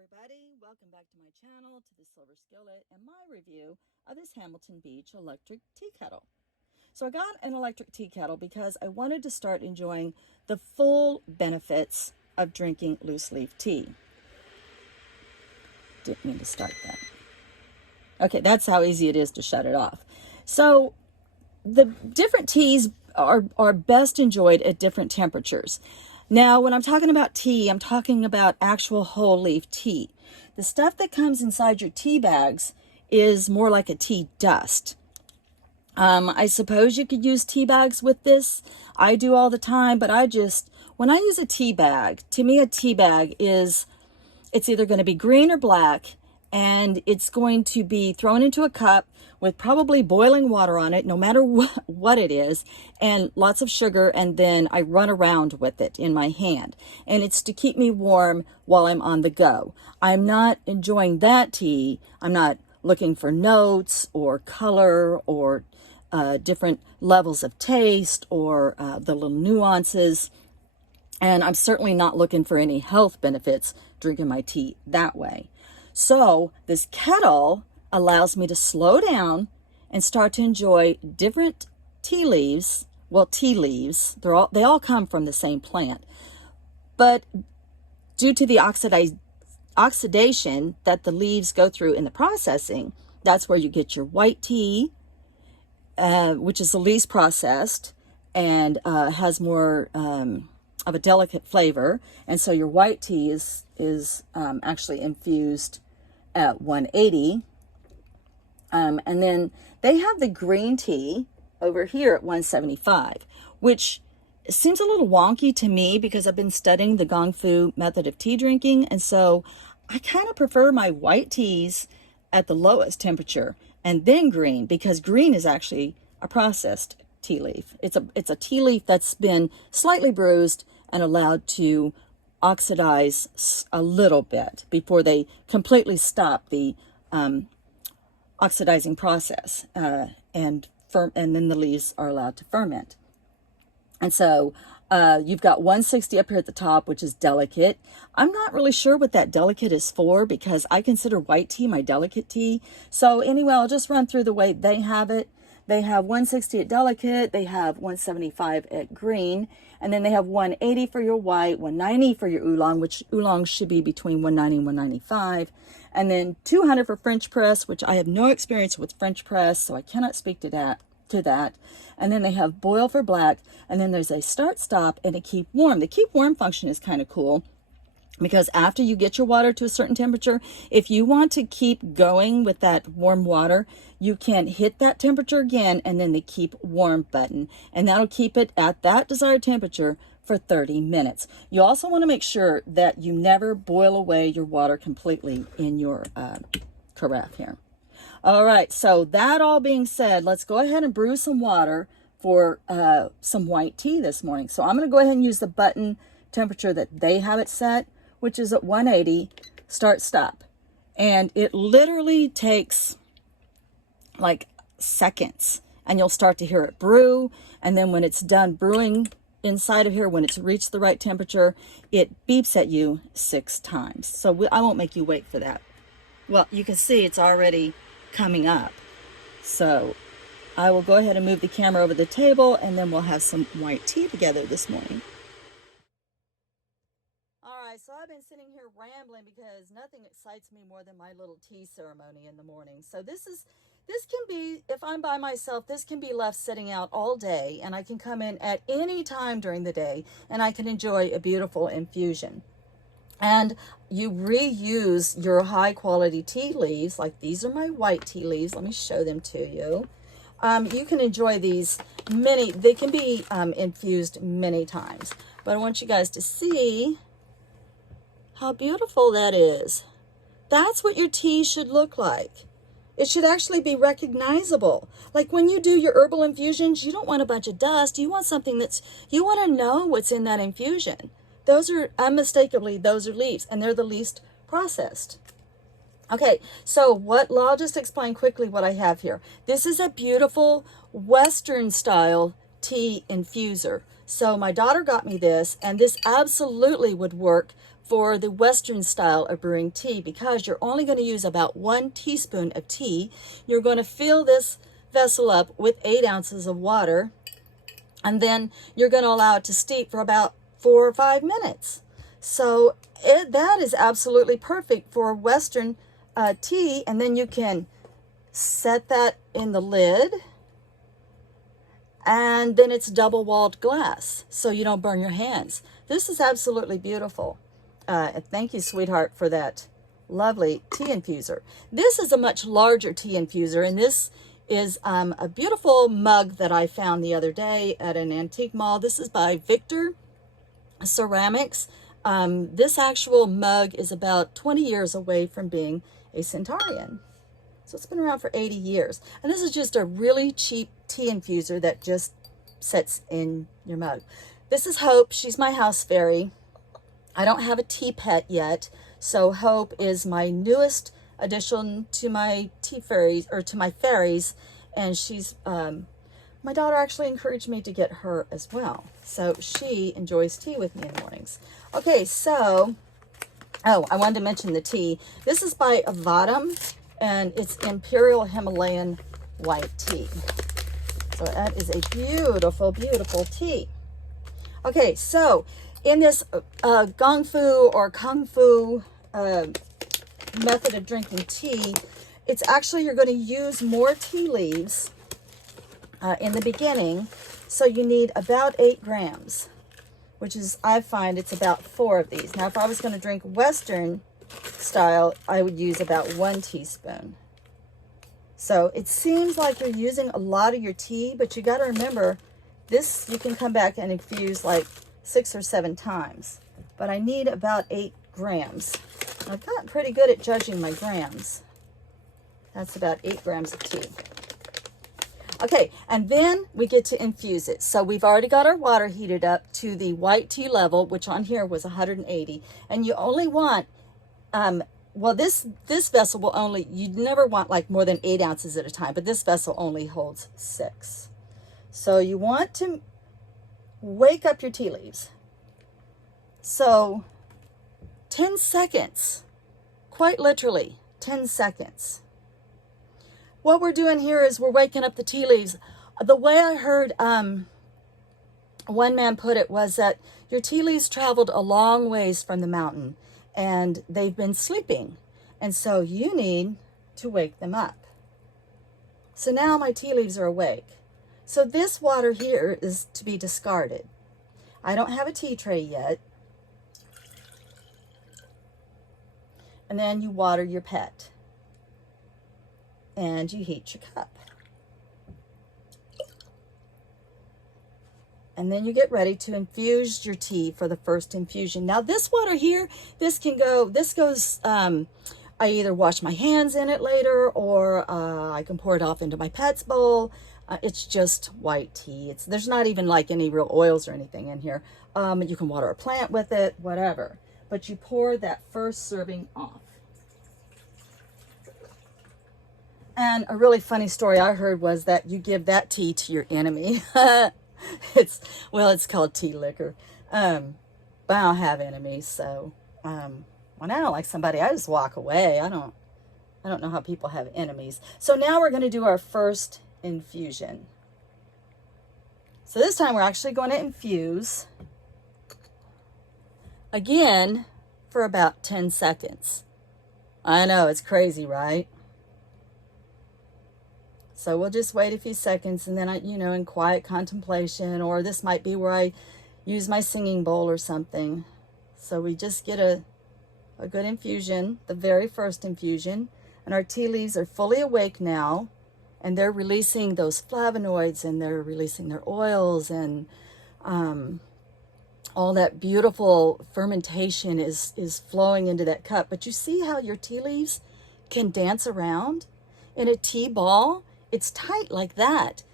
everybody, welcome back to my channel, to the Silver Skillet, and my review of this Hamilton Beach electric tea kettle. So I got an electric tea kettle because I wanted to start enjoying the full benefits of drinking loose leaf tea. Didn't mean to start that. Okay, that's how easy it is to shut it off. So the different teas are best enjoyed at different temperatures. Now, when I'm talking about tea, I'm talking about actual whole leaf tea. The stuff that comes inside your tea bags is more like a tea dust. I suppose you could use tea bags with this. I do all the time, but when I use a tea bag, to me a tea bag it's either going to be green or black, and it's going to be thrown into a cup with probably boiling water on it, no matter what it is, and lots of sugar, and then I run around with it in my hand. And it's to keep me warm while I'm on the go. I'm not enjoying that tea. I'm not looking for notes or color or different levels of taste or the little nuances. And I'm certainly not looking for any health benefits drinking my tea that way. So this kettle allows me to slow down and start to enjoy different tea leaves. Well, tea leaves, they all come from the same plant. But due to the oxidation that the leaves go through in the processing, that's where you get your white tea, which is the least processed and has more of a delicate flavor. And so your white tea is actually infused at 180. And then they have the green tea over here at 175, which seems a little wonky to me because I've been studying the GongFu method of tea drinking. And so I kind of prefer my white teas at the lowest temperature and then green, because green is actually a processed tea leaf. It's a tea leaf that's been slightly bruised and allowed to oxidize a little bit before they completely stop the oxidizing process, and then the leaves are allowed to ferment. And so you've got 160 up here at the top, which is delicate. I'm not really sure what that delicate is for, because I consider white tea my delicate tea. So anyway, I'll just run through the way they have it. They have 160 at delicate, they have 175 at green, and then they have 180 for your white, 190 for your oolong, which oolong should be between 190 and 195, and then 200 for French press, which I have no experience with French press, so I cannot speak to that. And then they have boil for black, and then there's a start, stop, and a keep warm. The keep warm function is kind of cool, because after you get your water to a certain temperature, if you want to keep going with that warm water, you can hit that temperature again and then the keep warm button, and that'll keep it at that desired temperature for 30 minutes. You also want to make sure that you never boil away your water completely in your carafe here. All right, so that all being said, let's go ahead and brew some water for some white tea this morning. So I'm going to go ahead and use the button temperature that they have it set, which is at 180, start, stop. And it literally takes like seconds, and you'll start to hear it brew. And then when it's done brewing inside of here, when it's reached the right temperature, it beeps at you 6 times. So I won't make you wait for that. Well, you can see it's already coming up. So I will go ahead and move the camera over the table, and then we'll have some white tea together this morning. So I've been sitting here rambling because nothing excites me more than my little tea ceremony in the morning. So this can be, if I'm by myself, this can be left sitting out all day, and I can come in at any time during the day and I can enjoy a beautiful infusion. And you reuse your high quality tea leaves, like these are my white tea leaves. Let me show them to you. You can enjoy these they can be infused many times, but I want you guys to see how beautiful that is. That's what your tea should look like. It should actually be recognizable. Like when you do your herbal infusions, you don't want a bunch of dust. You want something you want to know what's in that infusion. Those are unmistakably, those are leaves, and they're the least processed. Okay, so I'll just explain quickly what I have here. This is a beautiful Western style tea infuser. So my daughter got me this, and this absolutely would work for the Western style of brewing tea, because you're only going to use about 1 teaspoon of tea. You're going to fill this vessel up with 8 ounces of water, and then you're going to allow it to steep for about 4 or 5 minutes. So that is absolutely perfect for Western tea. And then you can set that in the lid, and then it's double-walled glass so you don't burn your hands. This is absolutely beautiful. Thank you, sweetheart, for that lovely tea infuser. This is a much larger tea infuser, and this is a beautiful mug that I found the other day at an antique mall. This is by Victor Ceramics. This actual mug is about 20 years away from being a centenarian. So it's been around for 80 years. And this is just a really cheap tea infuser that just sits in your mug. This is Hope. She's my house fairy. I don't have a tea pet yet. So Hope is my newest addition to my tea fairies, or to my fairies. And she's, my daughter actually encouraged me to get her as well. So she enjoys tea with me in the mornings. Okay, so, oh, I wanted to mention the tea. This is by Avid, and it's Imperial Himalayan White Tea. So that is a beautiful, beautiful tea. Okay, so in this GongFu or Kung Fu method of drinking tea, it's actually, you're going to use more tea leaves in the beginning. So you need about 8 grams, which is, I find it's about 4 of these. Now, if I was going to drink Western style, I would use about 1 teaspoon. So it seems like you're using a lot of your tea, but you got to remember, this you can come back and infuse like 6 or 7 times. But I need about 8 grams. I've gotten pretty good at judging my grams. That's about 8 grams of tea. Okay, and then we get to infuse it. So we've already got our water heated up to the white tea level, which on here was 180. And you only want, well, this vessel will only, you never want like more than 8 ounces at a time, but this vessel only holds 6. So you want to wake up your tea leaves. So 10 seconds, quite literally 10 seconds. What we're doing here is we're waking up the tea leaves. The way I heard one man put it was that your tea leaves traveled a long ways from the mountain and they've been sleeping. And so you need to wake them up. So now my tea leaves are awake. So this water here is to be discarded. I don't have a tea tray yet. And then you water your pet. And you heat your cup. And then you get ready to infuse your tea for the first infusion. Now this water here, this goes, I either wash my hands in it later, or I can pour it off into my pet's bowl. It's just white tea. There's not even like any real oils or anything in here. You can water a plant with it, whatever. But you pour that first serving off. And a really funny story I heard was that you give that tea to your enemy. It's called tea liquor. But I don't have enemies, so when I don't like somebody, I just walk away. I don't know how people have enemies. So now we're going to do our first infusion. So this time we're actually going to infuse again for about 10 seconds. I know, it's crazy, right? So we'll just wait a few seconds, and then in quiet contemplation, or this might be where I use my singing bowl or something. So we just get a good infusion, the very first infusion, and our tea leaves are fully awake now, and they're releasing those flavonoids, and they're releasing their oils, and all that beautiful fermentation is flowing into that cup. But you see how your tea leaves can dance around in a tea ball? It's tight like that,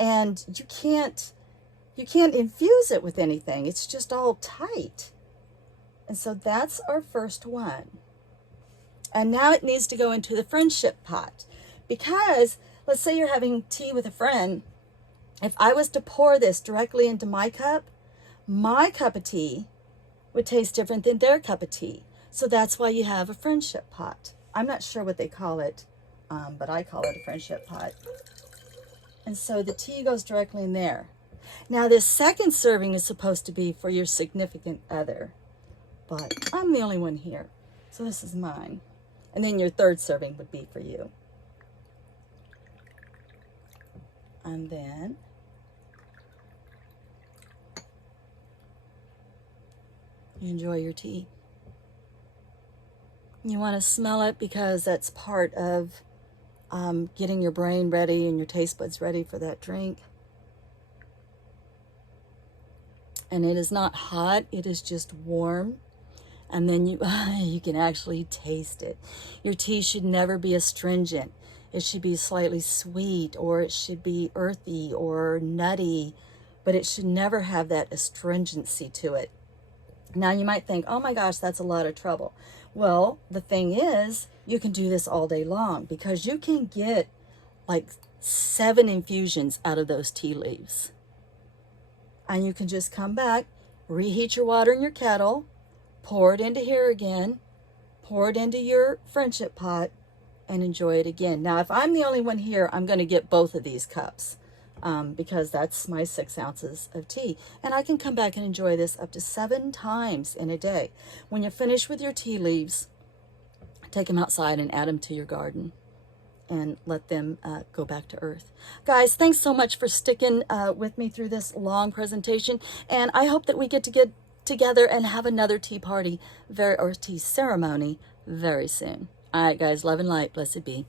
and you can't infuse it with anything. It's just all tight. And so that's our first one. And now it needs to go into the friendship pot, because let's say you're having tea with a friend. If I was to pour this directly into my cup of tea would taste different than their cup of tea. So that's why you have a friendship pot. I'm not sure what they call it, but I call it a friendship pot. And so the tea goes directly in there. Now this second serving is supposed to be for your significant other, but I'm the only one here, so this is mine. And then your third serving would be for you. And then you enjoy your tea. You want to smell it because that's part of getting your brain ready and your taste buds ready for that drink. And it is not hot, it is just warm. And then you can actually taste it. Your tea should never be astringent. It should be slightly sweet, or it should be earthy or nutty, but it should never have that astringency to it. Now you might think, oh my gosh, that's a lot of trouble. Well, the thing is, you can do this all day long because you can get like 7 infusions out of those tea leaves. And you can just come back, reheat your water in your kettle, pour it into here again, pour it into your friendship pot, and enjoy it again. Now, if I'm the only one here, I'm going to get both of these cups because that's my 6 ounces of tea. And I can come back and enjoy this up to 7 times in a day. When you're finished with your tea leaves, take them outside and add them to your garden and let them go back to earth. Guys, thanks so much for sticking with me through this long presentation. And I hope that we get together and have another tea party or tea ceremony very soon. All right, guys, love and light. Blessed be.